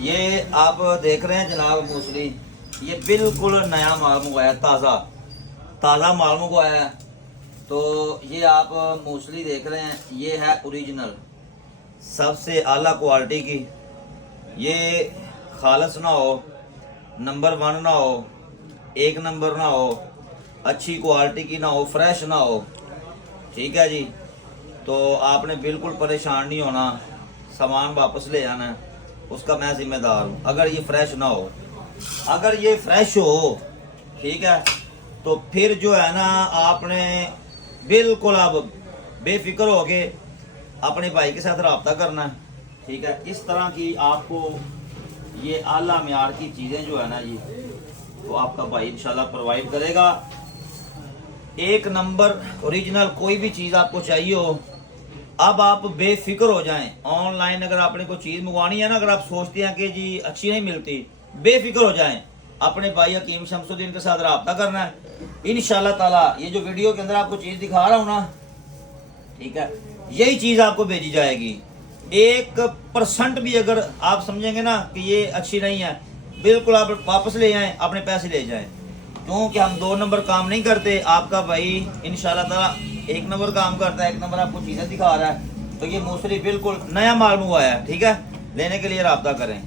یہ آپ دیکھ رہے ہیں جناب موسلی، یہ بالکل نیا مال منگوایا، تازہ مال منگوایا ہے۔ تو یہ آپ موسلی دیکھ رہے ہیں، یہ ہے اوریجنل، سب سے اعلیٰ کوالٹی کی۔ یہ خالص نہ ہو، نمبر 1 نہ ہو، 1 نمبر نہ ہو، اچھی کوالٹی کی نہ ہو، فریش نہ ہو، ٹھیک ہے جی۔ تو آپ نے بالکل پریشان نہیں ہونا، سامان واپس لے جانا ہے، اس کا میں ذمہ دار ہوں اگر یہ فریش نہ ہو۔ اگر یہ فریش ہو، ٹھیک ہے، تو پھر جو ہے نا آپ نے بالکل اب بے فکر ہو کے اپنے بھائی کے ساتھ رابطہ کرنا ہے، ٹھیک ہے۔ اس طرح کی آپ کو یہ اعلیٰ معیار کی چیزیں جو ہے نا جی، تو آپ کا بھائی انشاءاللہ پرووائڈ کرے گا۔ 1 نمبر اوریجنل کوئی بھی چیز آپ کو چاہیے ہو، اب آپ بے فکر ہو جائیں۔ آن لائن اگر آپ نے کوئی چیز منگوانی ہے نا، اگر آپ سوچتے ہیں کہ جی اچھی نہیں ملتی، بے فکر ہو جائیں، اپنے بھائی حکیم شمس الدین کے ساتھ رابطہ کرنا ہے انشاءاللہ تعالی۔ یہ جو ویڈیو کے اندر آپ کو چیز دکھا رہا ہوں نا، ٹھیک ہے، یہی چیز آپ کو بھیجی جائے گی۔ 1% بھی اگر آپ سمجھیں گے نا کہ یہ اچھی نہیں ہے، بالکل آپ واپس لے جائیں، اپنے پیسے لے جائیں، کیونکہ ہم 2 نمبر کام نہیں کرتے۔ آپ کا بھائی انشاءاللہ تعالی 1 نمبر کام کرتا ہے، 1 نمبر آپ کو چیزیں دکھا رہا ہے۔ تو یہ موسلی بالکل نیا مال منگوایا ہے، ٹھیک ہے، لینے کے لیے رابطہ کریں۔